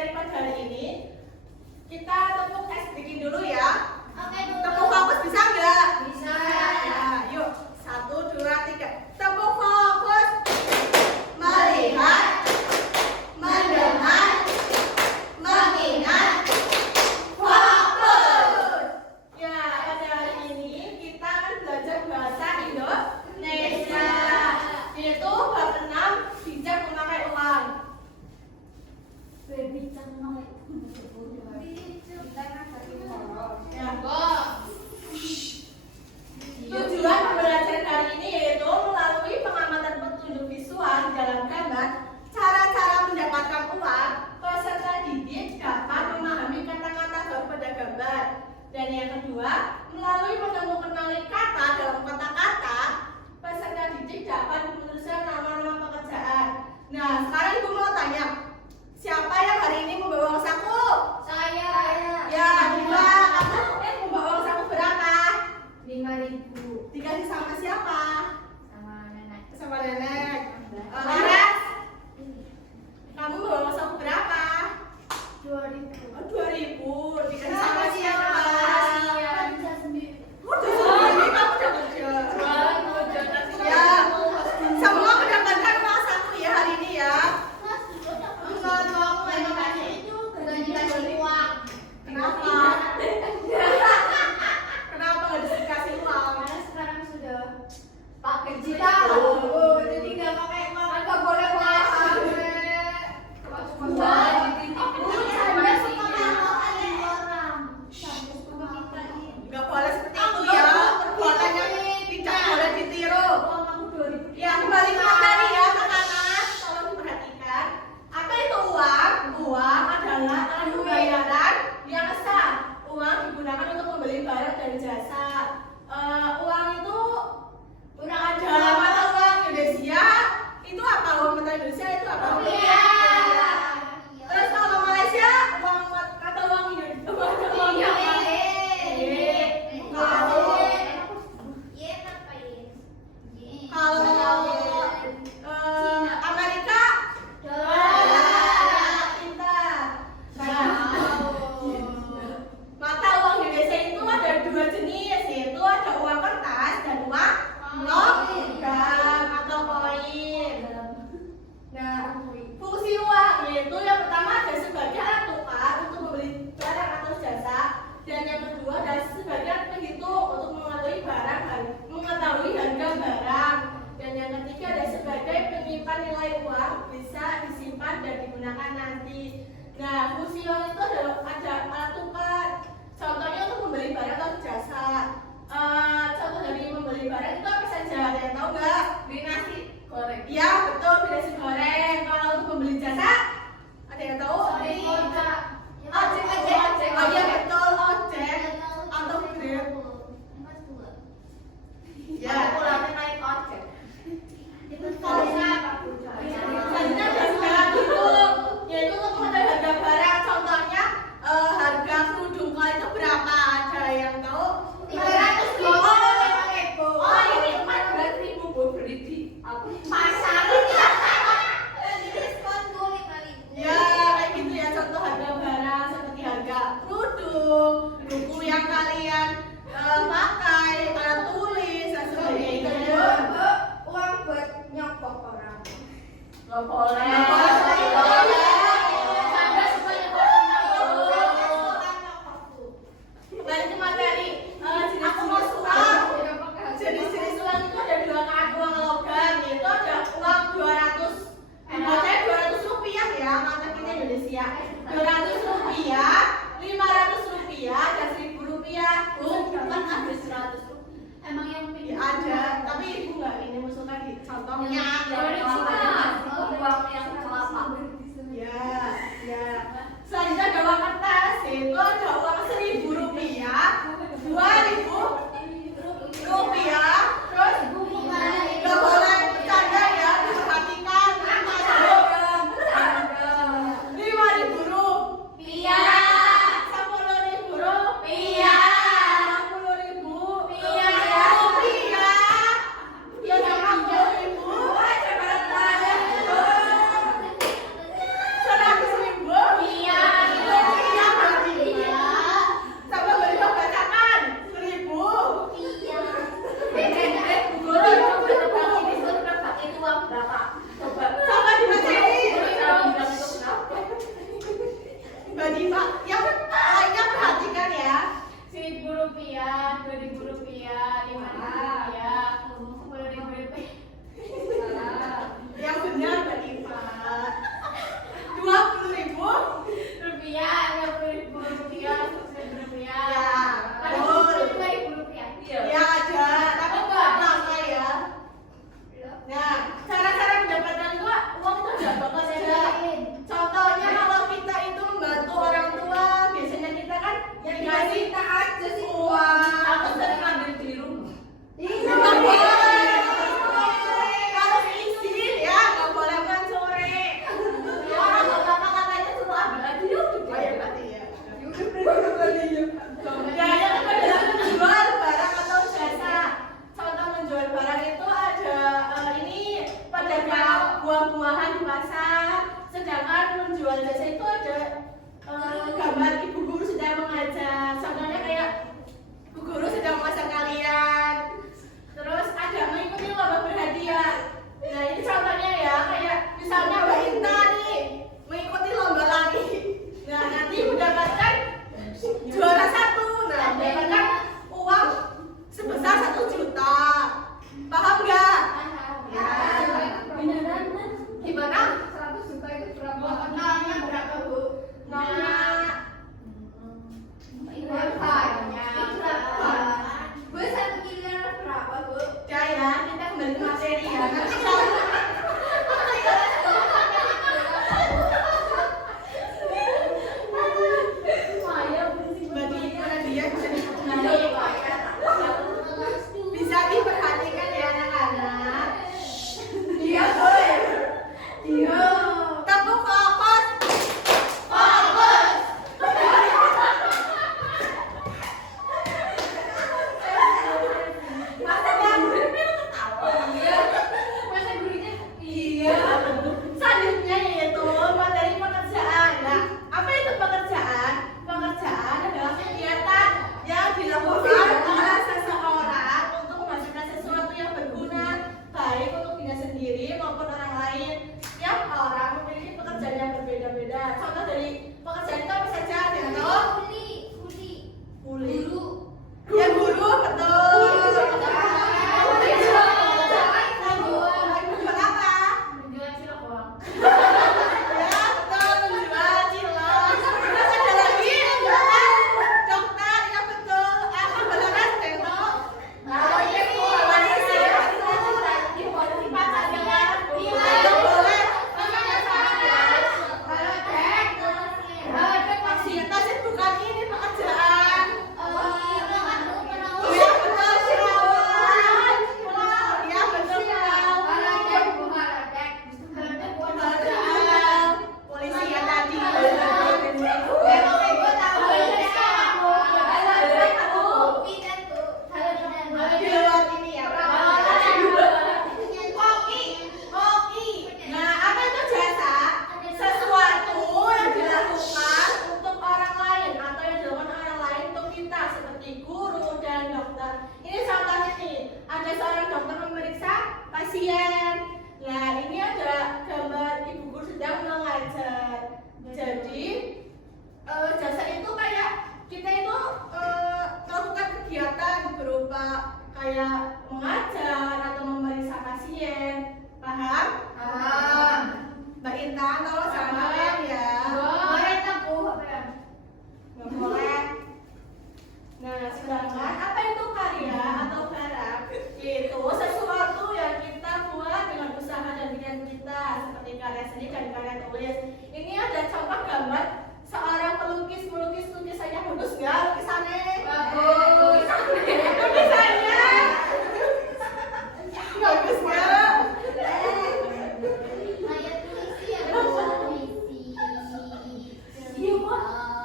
materi pada hari ini, kita tepuk bikin dulu ya. Oke, Tepuk fokus bisa nggak? Bisa. Nah, yuk, 1, 2, 3. Tepuk fokus. Melihat, mendengar, mengingat, fokus. Ya, pada hari ini kita akan belajar bahasa Indonesia. Yaitu bab 6, bijak memakai uang. Berbicara mengenai Tujuan pembelajaran hari ini yaitu melalui pengamatan petunjuk visual di dalam gambar, cara-cara mendapatkan uang, peserta didik dapat memahami kata-kata baru pada gambar. Dan yang kedua, melalui mengenali kata dalam kata-kata, peserta didik dapat menuliskan nama-nama pekerjaan. Nah, sekarang ibu mau tanya, siapa yang hari ini membawa uang saku? Saya. Ya, Dila. Kamu membawa uang saku berapa? 5.000 Dikasih sama siapa? sama nenek. Sama nenek. Laras, kamu bawa uang saku berapa? 2.000. Oh, 2.000. Dikasih sama siapa? Bisa sendiri. Udah sendiri, kamu udah kerja. Ya, semua mendapatkan uang saku ya hari ini ya. Kenapa? Kenapa nggak dikasih uang? Karena sekarang sudah pakai Tahu. digital. Jadi nggak pakai uang. Nggak boleh pakai. Nggak boleh seperti itu ya. Perbuatannya tidak boleh ditiru. Ya, kembali ke materi ya, anak-anak. Tolong diperhatikan. Apa itu uang? Uang adalah alat pembayaran yang sah. Uang digunakan untuk membeli barang dan jasa. Uang itu ada mata uang Indonesia. Itu apa? Uang mata Indonesia itu apa? Terus kalau Malaysia, uang mata uang Indonesia. Kalau Amerika, pintar. Mata uang Indonesia itu ada 2 jenis, yaitu ada uang kertas dan uang logam atau koin. Nah, fungsi uang yaitu yang pertama ada sebagai alat tukar untuk membeli barang atau jasa, dan yang kedua adalah sebagai penghitung untuk mengetahui harga barang, dan yang ketiga ada sebagai penyimpan nilai uang, bisa disimpan dan digunakan nanti. Nah, fungsi uang itu ada alat tukar. Contohnya untuk membeli barang atau jasa. Contoh dari membeli barang itu apa saja? Ada yang tahu nggak? Beli nasi goreng. Ya, betul, beli nasi goreng. Kalau untuk membeli jasa, ada yang tahu? Ojek. Oh iya, betul, ojek atau Grab. Ya. Pulangnya naik ojek. Selanjutnya ada segala hitung, yaitu untuk mengetahui harga barang. Contohnya harga kerudung kau itu berapa? Ada yang tahu? 300.000. Oh, ini 14.000 Bu, beli di Pasar. ya kayak gitu ya, contoh harga barang seperti harga kerudung, buku yang kalian pakai, alat tulis dan sebagainya. Uang buat nyokok orang. Nggak boleh. Kembali ke materi, jenis-jenis uang. Jenis-jenis uang itu ada 2 kan, uang logam, yaitu ada uang 200. Bacanya 200 rupiah ya, mata kita Indonesia. 200 rupiah, 500 rupiah, dan 1000 rupiah. Kan ada 100 rupiah. Emang yang Ya, ada, tapi ibu nggak ini masukkan di contohnya. uang yang kelapa. Ya, ya. Selanjutnya ada uang kertas, itu ada uang 1.000 rupiah, 2.000 rupiah, terus nggak boleh bercanda ya, diperhatikan. 5.000 rupiah, 10.000 rupiah, 60.000 rupiah, ya 60.000.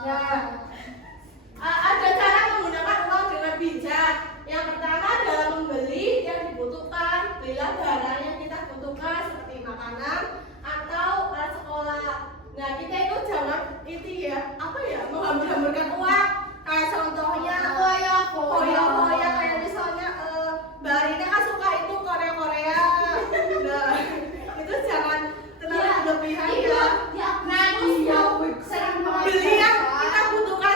Nah, ada cara menggunakan uang dengan bijak. Yang pertama adalah membeli yang dibutuhkan, belilah barang yang kita butuhkan seperti makanan atau alat sekolah. Nah, kita itu jangan itu ya, apa ya, menghambur-hamburkan uang. Kayak contohnya Korea kayak misalnya Mbak Rina kan suka itu Korea. Nah, itu jangan terlalu berlebihan ya. Nah, itu sering banget. Beli yang kita butuhkan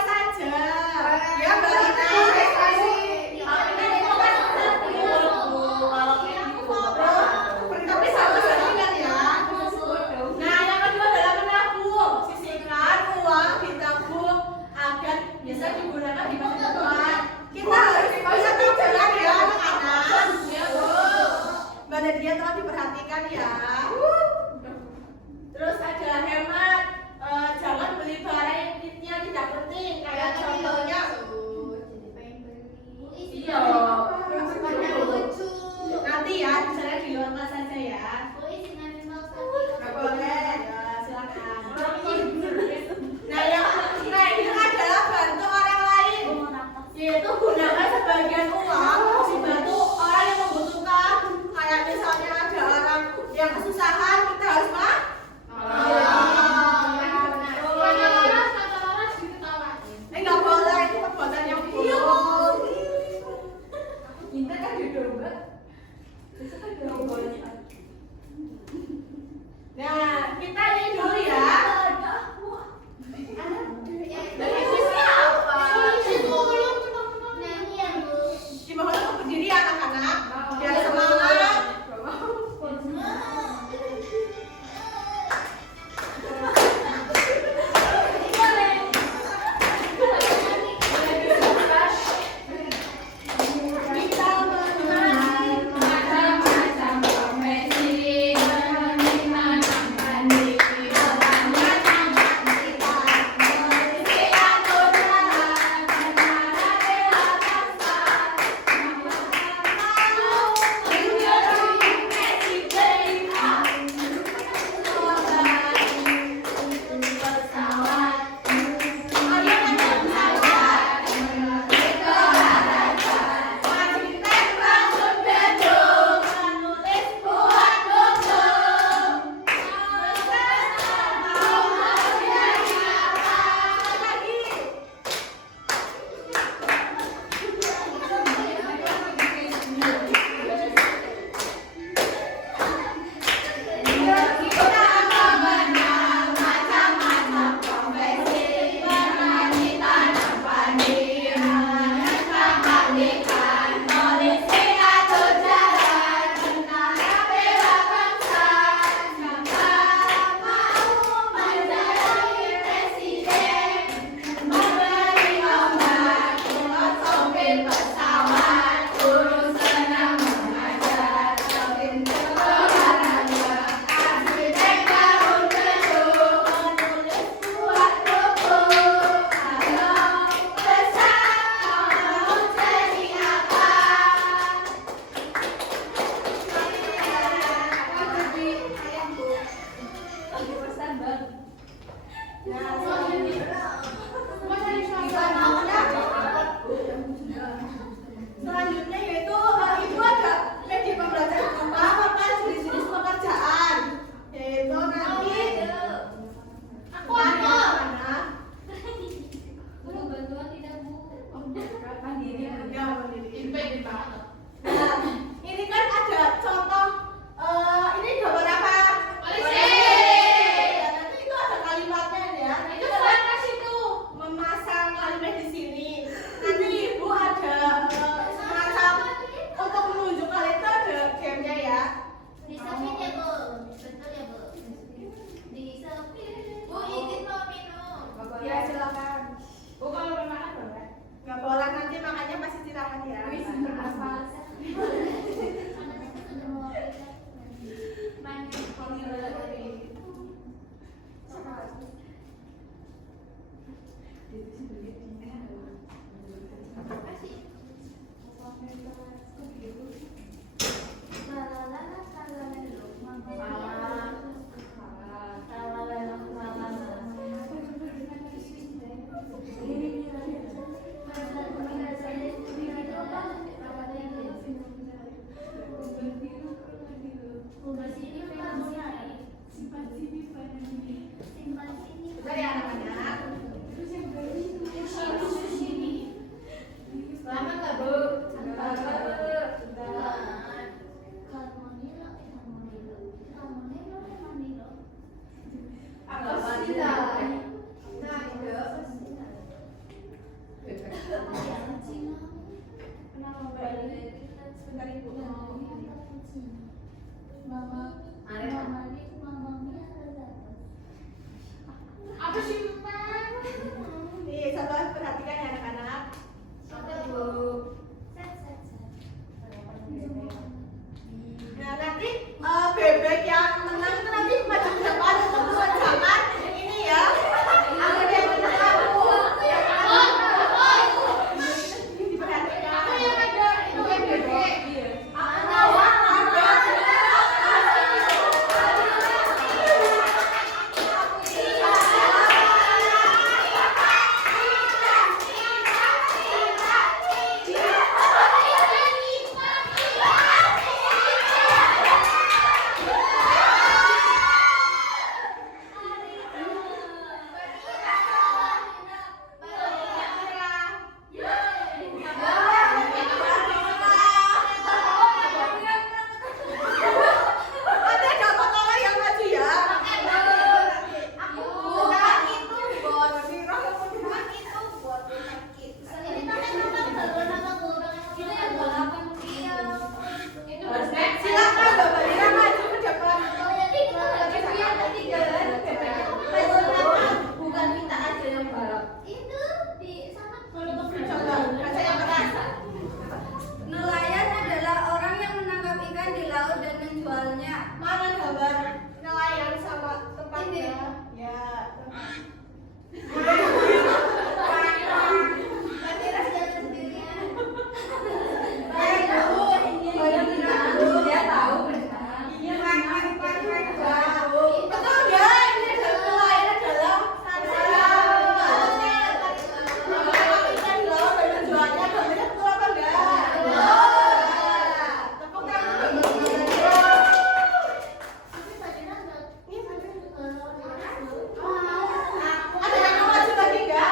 Sebentar ibu. Apa sih Nih, sabar perhatikan ya anak-anak. Nah, nanti bebek yang menang itu nanti maju ke depan untuk mengucapkan ini ya. Aku yang menang. Diperhatikan. Aku yang ada itu yang gede. Ada dapat orang yang maju ya. Silakan Bapak Lina maju ke depan. Bukan kita aja yang balap. Coba baca yang keras. Nelayan adalah orang yang menangkap ikan di laut dan menjualnya. Mana gambar nelayan sama tempatnya? Ya. Dia tahu Betul ya, ini adalah nelayan adalah ikan di laut dan menjualnya. Gambarnya betul apa enggak? Tepuk tangan. Ada yang mau maju lagi enggak?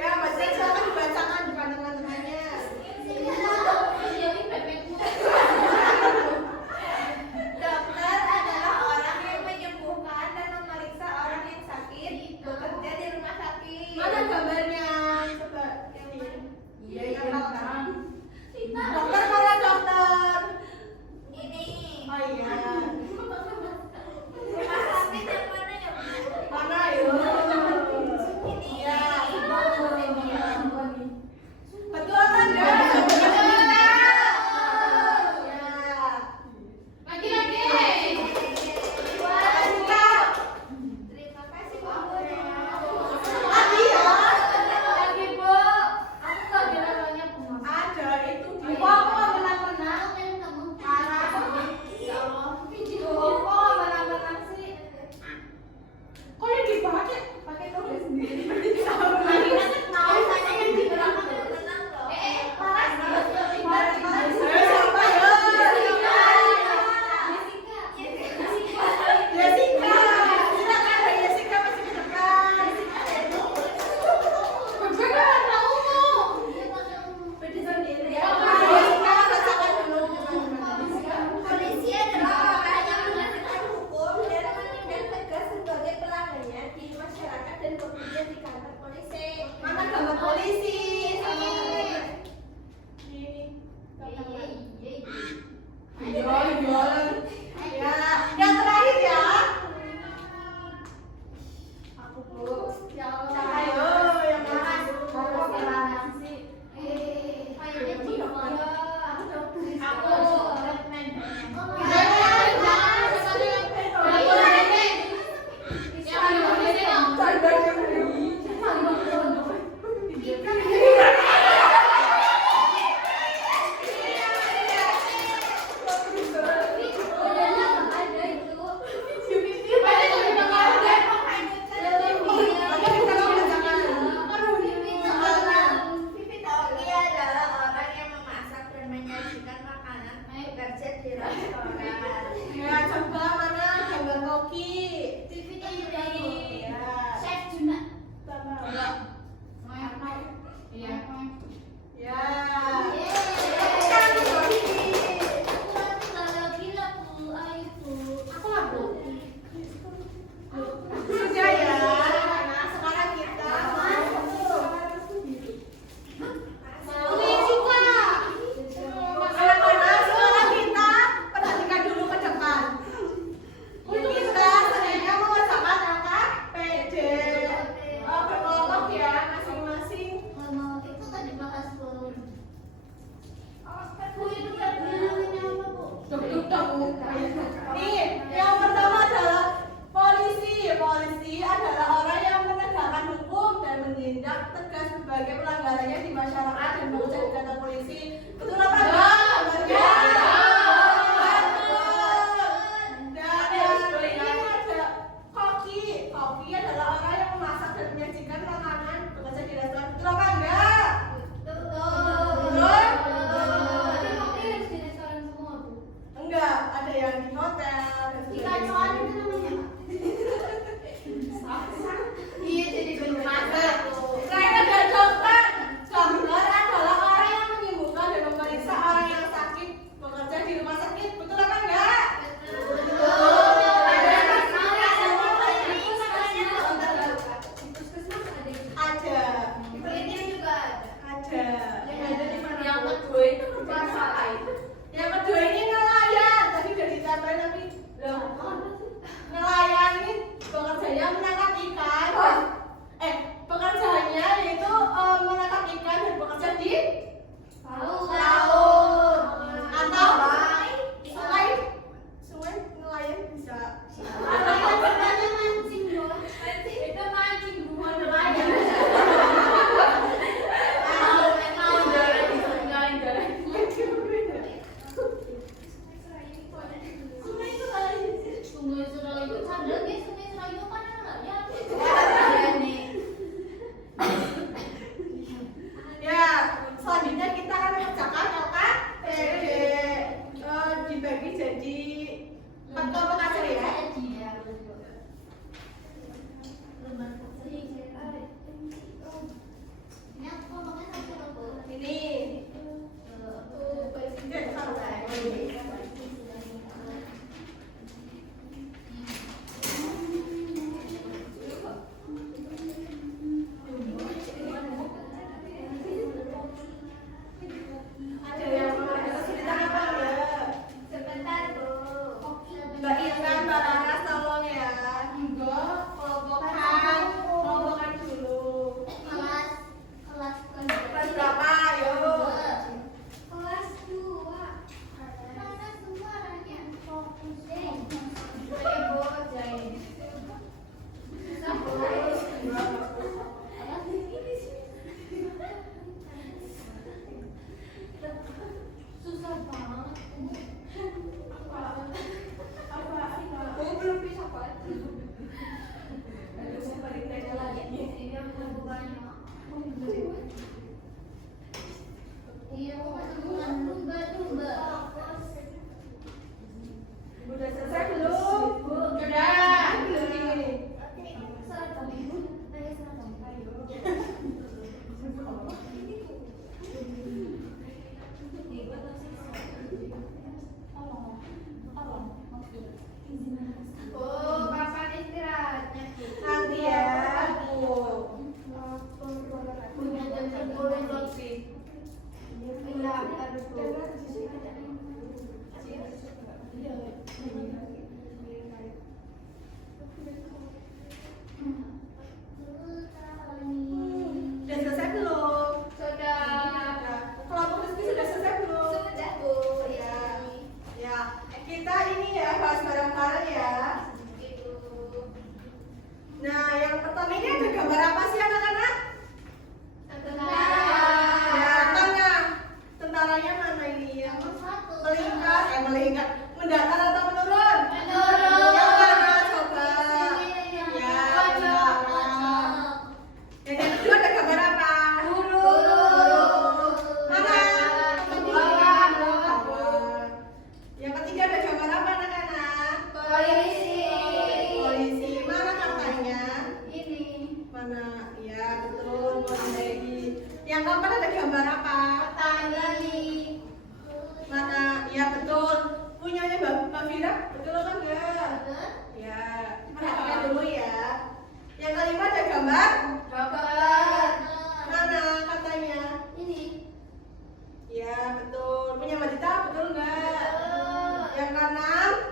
Ya, Mas Zen, silakan dibacakan depan teman-temannya. Dokter adalah orang yang menyembuhkan dan memeriksa orang yang sakit bekerja di rumah sakit. Mana gambarnya? Coba ini. Iya, Dokter mana dokter? Ini Oh iya. rumah sakit yang mana ya? Mana yuk? Ini Ya. ya. Betul apa enggak? Ya. Lagi-lagi. Makasih, Kak. Terima kasih Bu. Lagi ya. Lagi, Bu. Aku tahu dia namanya Bunga. Ada itu di Aku nggak pernah. Ya Allah. Kok menang-menang sih? Kok yang dipakai? Pakai tulis sendiri. Mau saya yang di belakang yang menang loh. Paras. Siapa ya? Jessica. Silakan Mbak Jessica masih ke depan. Bebek kan warna ungu. Berdiri sendiri. Jessica bacakan dulu. Polisi adalah orang yang menegakkan hukum dan menindak tegas sebagai pelanggannya di masyarakat dan bekerja di kantor polisi. Mana gambar polisi? Ini. Ayo. Ya, yang terakhir ya. Aku Bu. Ayo, yang mana? menyajikan makanan bekerja di restoran. Ya, coba mana gambar koki. TV-nya ini. Ya. Chef Juna. Tambah. Iya. Ya. Sudah ya. Nah, sekarang kita anak-anak sekarang kita perhatikan dulu ke depan. Kita sebenarnya mengerjakan angka PD. Berkelompok ya masing-masing. Nih, yang pertama adalah polisi. Polisi adalah orang yang menegakkan hukum dan menindak tegas berbagai pelanggarannya di masyarakat dan bekerja di kantor polisi. Betul apa enggak? Dan yang ini ada koki. Koki adalah orang yang memasak dan menyajikan makanan bekerja di restoran. Betul apa enggak? Enggak, ada yang di hotel dan sebagainya. Iya, jadi benar. Saya ada dokter. Dokter adalah orang yang menyembuhkan dan memeriksa orang yang sakit bekerja di rumah sakit. Betul apa enggak? Ada. Ada. Yang ada di mana? Yang kedua itu apa itu? Yang kedua ini nelayan. Tadi udah ditambahin tapi nelayan ini bekerjanya menangkap ikan. Pekerjaannya yaitu menangkap ikan dan bekerja di laut atau sungai nelayan bisa. Itu mancing bukan nelayan. Sungai Serayu ada nih, Sungai Serayu kan nelayan. Ya, selanjutnya kita akan mengerjakan LKPD. Dibagi jadi 4 kelompok aja ya. Ini ada yang mau kesulitan apa ya? Sebentar, Bu. Mbak Intan, Mbak Laras tolong ya. Enggak, kelompokan dulu. Kelas Berapa? Ayo. Kelas 2. Mana suaranya? Fokus deh. Susah banget. Aku belum bisa baca. Ini aku banyak. Iya, bukan lumba-lumba. Udah selesai belum? Udah. Belum ini. Oh, kapan istirahatnya? Nanti ya. Punya jam 10 lebih. Iya, betul. Udah selesai belum? Sudah. Kelompok Rizky sudah selesai belum? Sudah, Bu. Ya. Ya. Kita ini ya bahas bareng-bareng ya. Gitu. Nah, yang pertama ini ada gambar apa sih anak-anak? Tentara. Ya, tengah. Tentaranya mana ini? Yang melingkar, mendatar atau menurun? Menurun. Yang mana coba? Ya, Pojok. Dan yang kedua ada gambar apa? Burung. Mana? Bawah. 6